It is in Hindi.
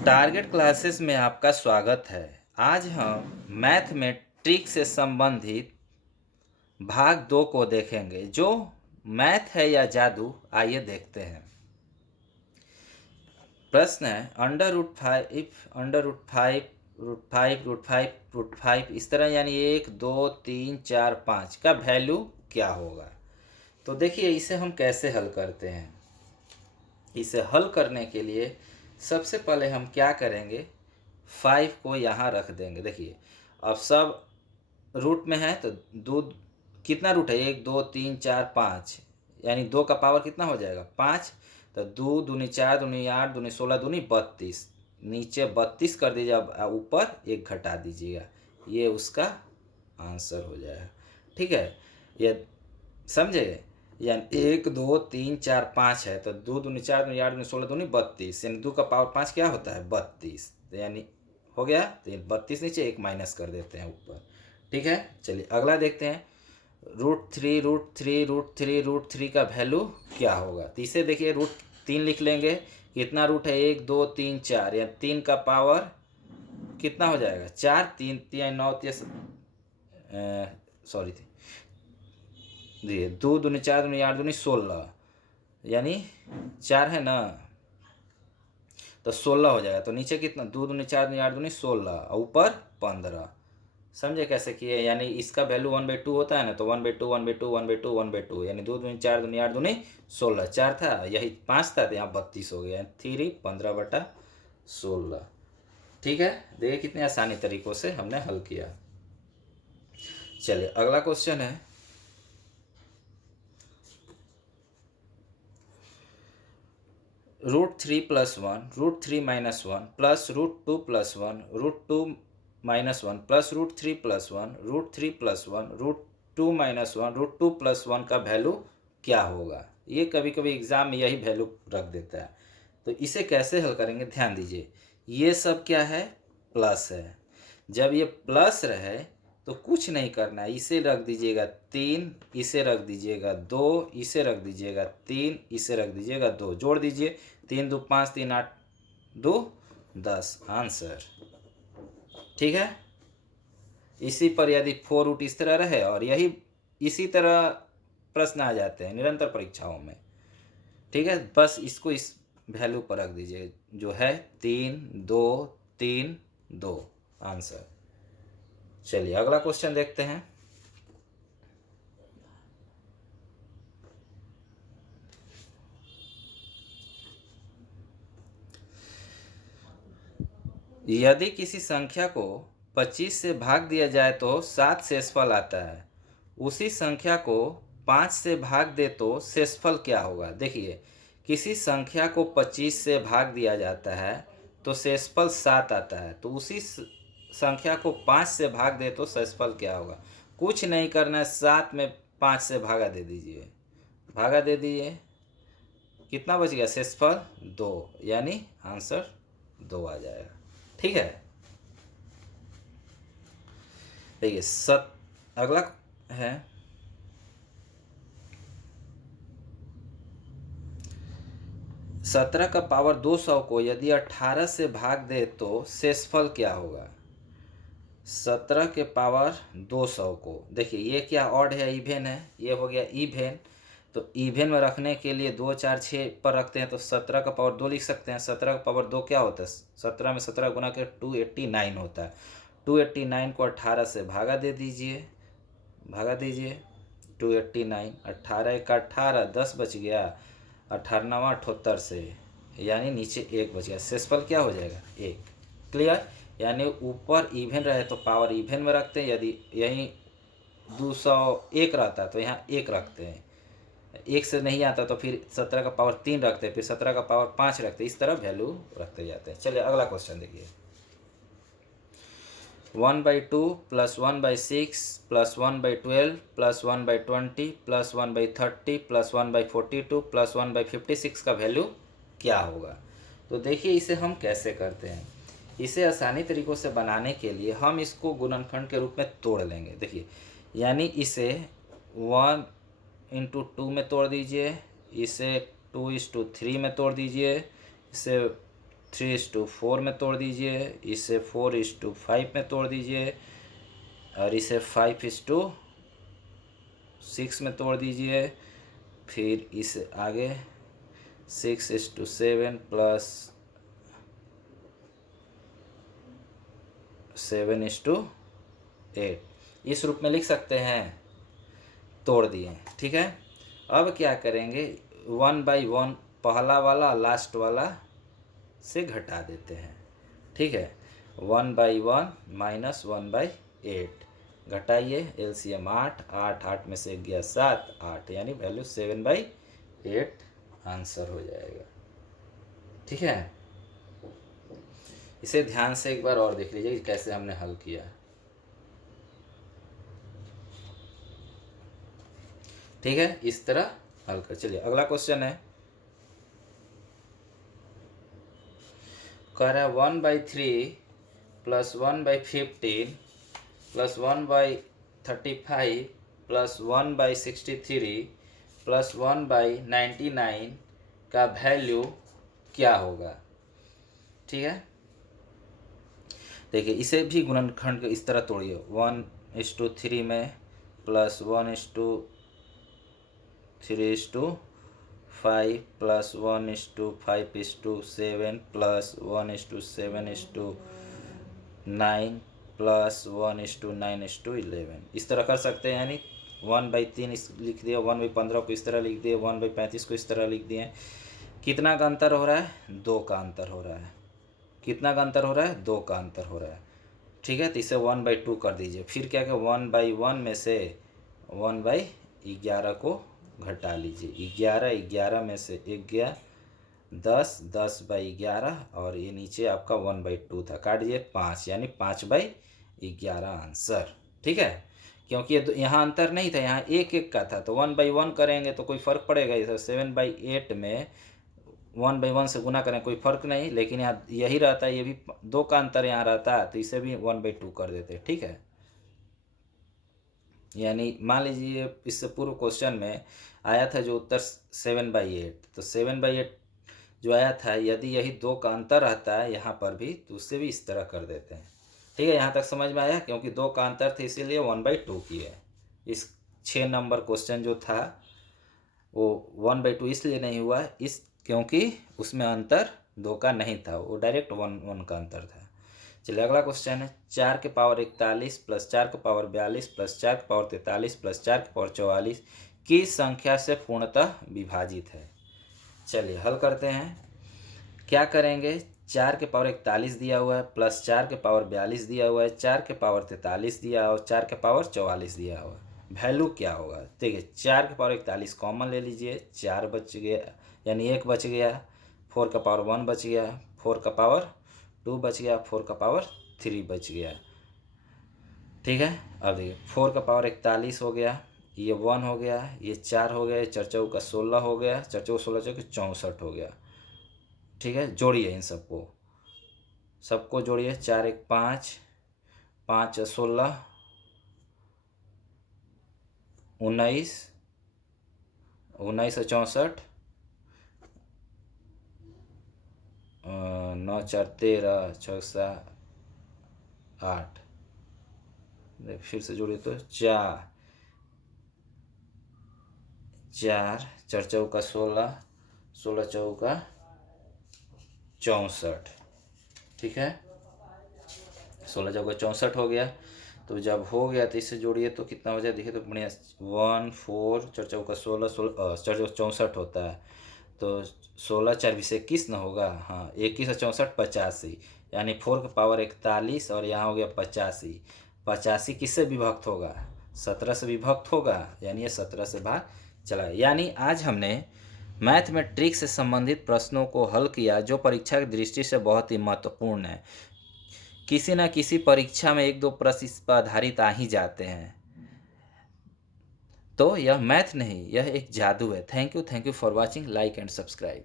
टारगेट क्लासेस में आपका स्वागत है। आज हम मैथ में ट्रिक से संबंधित भाग 2 को देखेंगे। जो मैथ है या जादू, आइए देखते हैं। प्रश्न है अंडर रूट 5 इस तरह, यानी 1 2 3 4 5 का वैल्यू क्या होगा। तो देखिए इसे हम कैसे हल करते हैं। इसे हल करने के लिए सबसे पहले हम क्या करेंगे, 5 को यहाँ रख देंगे। देखिए अब सब रूट में है तो दो, कितना रूट है, 1 2 3 4 5, यानी 2 का पावर कितना हो जाएगा 5। तो 2 दूनी 4 दूनी 8 दूनी 16 दूनी 32, नीचे 32 कर दीजिए, अब ऊपर 1 घटा दीजिएगा, ये उसका आंसर हो जाएगा। ठीक है, ये समझे। यानी 1 2 3 4 5 है तो 2 दूनी 4 दूनी 8 दूनी 16 दूनी 32, यानी 2 का पावर 5 क्या होता है 32, यानी हो गया। तो 32 नीचे 1 माइनस कर देते हैं ऊपर। ठीक है, चलिए अगला देखते हैं। √3 का वैल्यू क्या होगा। तो इसे देखिए √3 लिख लेंगे। कितना रूट है 1 2 3 4, या 3 का पावर कितना हो जाएगा 4, 3 3 9 सॉरी देखिए 2 दूनी 4 दूनी 8 दूनी 16, यानी 4 है ना, तो 16 हो जाएगा। तो नीचे कितना 2 दूनी 4 दूनी 8 दूनी 16 और ऊपर 15। समझे कैसे किए, यानी इसका वैल्यू 1/2 होता है ना, तो 1/2 1/2 1/2 1/2, यानी 2 दूनी 4 दूनी 8 दूनी 16, 4 था यही 5 था तो यहाँ 32 हो गया, 3 15/16। ठीक है, देखिए कितने आसानी तरीकों से हमने हल किया। चलिए अगला क्वेश्चन है। √3 + 1 √3 - 1 प्लस √2 + 1 √2 - 1 प्लस √3 + 1 √3 + 1 √2 - 1 √2 + 1 का वैल्यू क्या होगा। ये कभी कभी एग्जाम में यही वैल्यू रख देता है। तो इसे कैसे हल करेंगे, ध्यान दीजिए। ये सब क्या है, प्लस है। जब ये प्लस रहे तो कुछ नहीं करना है, इसे रख दीजिएगा 3, इसे रख दीजिएगा 2, इसे रख दीजिएगा 3, इसे रख दीजिएगा 2, जोड़ दीजिए 3 2 5 3 8 2 10, आंसर। ठीक है, इसी पर यदि 4 रूट इस तरह रहे और यही इसी तरह प्रश्न आ जाते हैं निरंतर परीक्षाओं में। ठीक है, बस इसको इस वैल्यू पर रख दीजिए जो है 3 2 3 2, आंसर। चलिए अगला क्वेश्चन देखते हैं। यदि किसी संख्या को 25 से भाग दिया जाए तो 7 शेषफल आता है। उसी संख्या को 5 से भाग दे तो शेषफल क्या होगा। देखिए किसी संख्या को 25 से भाग दिया जाता है तो शेषफल 7 आता है, तो उसी संख्या को 5 से भाग दे तो शेषफल क्या होगा। कुछ नहीं करना है, 7 में 5 से भागा दे दीजिए, भागा दे दीजिए, कितना बच गया शेषफल 2, यानी आंसर 2 आ जाएगा। ठीक है, देखिए अगला है 17 का पावर 200 को यदि 18 से भाग दे तो शेषफल क्या होगा। 17 के पावर 200 को, देखिए ये क्या ऑड है इवेन है, ये हो गया इवेन। तो इवेन में रखने के लिए 2 4 6 पर रखते हैं तो 17 का पावर 2 लिख सकते हैं। 17 का पावर 2 क्या होता है, 17 में 17 गुना के 289 होता है। 289 को 18 से भागा दे दीजिए, भागा दीजिए 289, 18 का 18 10 बच गया, 18वां 78 से, यानी नीचे 1 बच गया, शेषफल क्या हो जाएगा 1। क्लियर, यानी ऊपर इवेन रहे तो पावर इवेन में रखते हैं, यदि यहीं 201 रहता तो यहाँ 1 रखते हैं, 1 से नहीं आता तो फिर 17 का पावर 3 रखते हैं, फिर 17 का पावर 5 रखते हैं, इस तरह वैल्यू रखते जाते हैं। चलिए अगला क्वेश्चन देखिए। 1/2 + 1/6 + 1/12 + 1/20 + 1/30 + 1/42 + 1/56 का वैल्यू क्या होगा। तो देखिए इसे हम कैसे करते हैं। इसे आसानी तरीक़ों से बनाने के लिए हम इसको गुणनखंड के रूप में तोड़ लेंगे। देखिए यानी इसे 1 × 2 में तोड़ दीजिए, इसे 2 × 3 में तोड़ दीजिए, इसे 3:4 में तोड़ दीजिए, इसे 4:5 में तोड़ दीजिए, और इसे 5:6 में तोड़ दीजिए, फिर इसे आगे 6:7 प्लस 7:8 इस रूप में लिख सकते हैं। तोड़ दिए, ठीक है। अब क्या करेंगे, 1/1 पहला वाला लास्ट वाला से घटा देते हैं, ठीक है। 1/1 माइनस 1/8 घटाइए, एलसीएम 8, 8 में से गया 7, 8 यानी वैल्यू 7/8 आंसर हो जाएगा, ठीक है। इसे ध्यान से एक बार और देख लीजिए कि कैसे हमने हल किया, ठीक है। इस तरह हल कर। चलिए अगला क्वेश्चन है, कह रहा है 1/3 प्लस 1/15 प्लस 1/35 प्लस 1/63 प्लस 1/99 का वैल्यू क्या होगा, ठीक है। देखिए इसे भी गुणनखंड इस तरह तोड़िए, 1:3 में प्लस 1:3:5 प्लस 1:5:7 प्लस 1:7:9 प्लस 1:9:11 इस तरह कर सकते हैं। यानी 1/3 लिख दिया, 1/15 को इस तरह लिख दिए, 1/35 को इस तरह लिख दिए। कितना का अंतर हो रहा है, 2 का अंतर हो रहा है। कितना का अंतर हो रहा है, 2 का अंतर हो रहा है, ठीक है। तो इसे 1/2 कर दीजिए। फिर क्या कि 1/1 में से 1/11 को घटा लीजिए, 11 में से 1 गया 10, 10/11 और ये नीचे आपका 1/2 था, काट दीजिए 5 यानी 5/11 आंसर, ठीक है। क्योंकि ये यहाँ अंतर नहीं था, यहाँ 1 का था, तो 1/1 करेंगे तो कोई फ़र्क पड़ेगा। इसे 7/8 में 1/1 से गुना करें कोई फ़र्क नहीं, लेकिन यहाँ यही रहता है, ये भी 2 का अंतर यहाँ रहता है, तो इसे भी 1/2 कर देते, ठीक है। यानी मान लीजिए इससे पूर्व क्वेश्चन में आया था जो उत्तर 7/8, तो 7/8 जो आया था, यदि यही 2 का अंतर रहता है यहाँ पर भी, तो उससे भी इस तरह कर देते हैं, ठीक है। यहाँ तक समझ में आया, क्योंकि 2 का अंतर थे इसीलिए 1/2 किए। इस 6 नंबर क्वेश्चन जो था वो 1/2 इसलिए नहीं हुआ, क्योंकि उसमें अंतर 2 का नहीं था, वो डायरेक्ट 1 का अंतर था। चलिए अगला क्वेश्चन है, 4 के पावर 41 प्लस 4 के पावर 42 प्लस 4 के पावर 43 प्लस 4 के पावर 44 किस संख्या से पूर्णतः विभाजित है। चलिए हल करते हैं। क्या करेंगे, 4 के पावर 41 दिया हुआ है, प्लस 4 के पावर 42 दिया हुआ है, 4 के पावर 43 दिया और 4 के पावर 44 दिया हुआ है। वैल्यू क्या होगा, देखिए 4 के पावर 41 कॉमन ले लीजिए, 4 बच गया यानी 1 बच गया, 4 का पावर 1 बच गया, 4 का पावर 2 बच गया, 4 का पावर 3 बच गया, ठीक है। अब देखिए 4 का पावर 41 हो गया, ये 1 हो गया, ये 4 हो गया, 4 चौका 16 हो गया, 4 चौका 16 चौके 64 हो गया, ठीक है। जोड़िए इन सबको जोड़िए, 4 1 5, 5 16, 19, 19 64, 9 4 13, 6 7 8, फिर से जोड़िए तो 4 4 4 चौका 16, 16 चौका 64, ठीक है। 16 चौका 64 हो गया। तो जब हो गया तो इससे जोड़िए तो कितना हो जाए, देखिए तो बढ़िया 1 4 4 चौका 16, 16 4 64 होता है, तो 16 4 20 21 ना होगा, हाँ 21 और 64 85, यानी 4 का पावर 41 और यहाँ हो गया 85। 85 किससे विभक्त होगा, 17 से विभक्त होगा, यानी ये 17 से भाग चला। यानी आज हमने मैथ में ट्रिक से संबंधित प्रश्नों को हल किया, जो परीक्षा की दृष्टि से बहुत ही महत्वपूर्ण है। किसी न किसी परीक्षा में 1-2 प्रश्न इस पर आधारित आ ही जाते हैं, तो यह मैथ नहीं, यह एक जादू है। Thank you for watching, like and subscribe.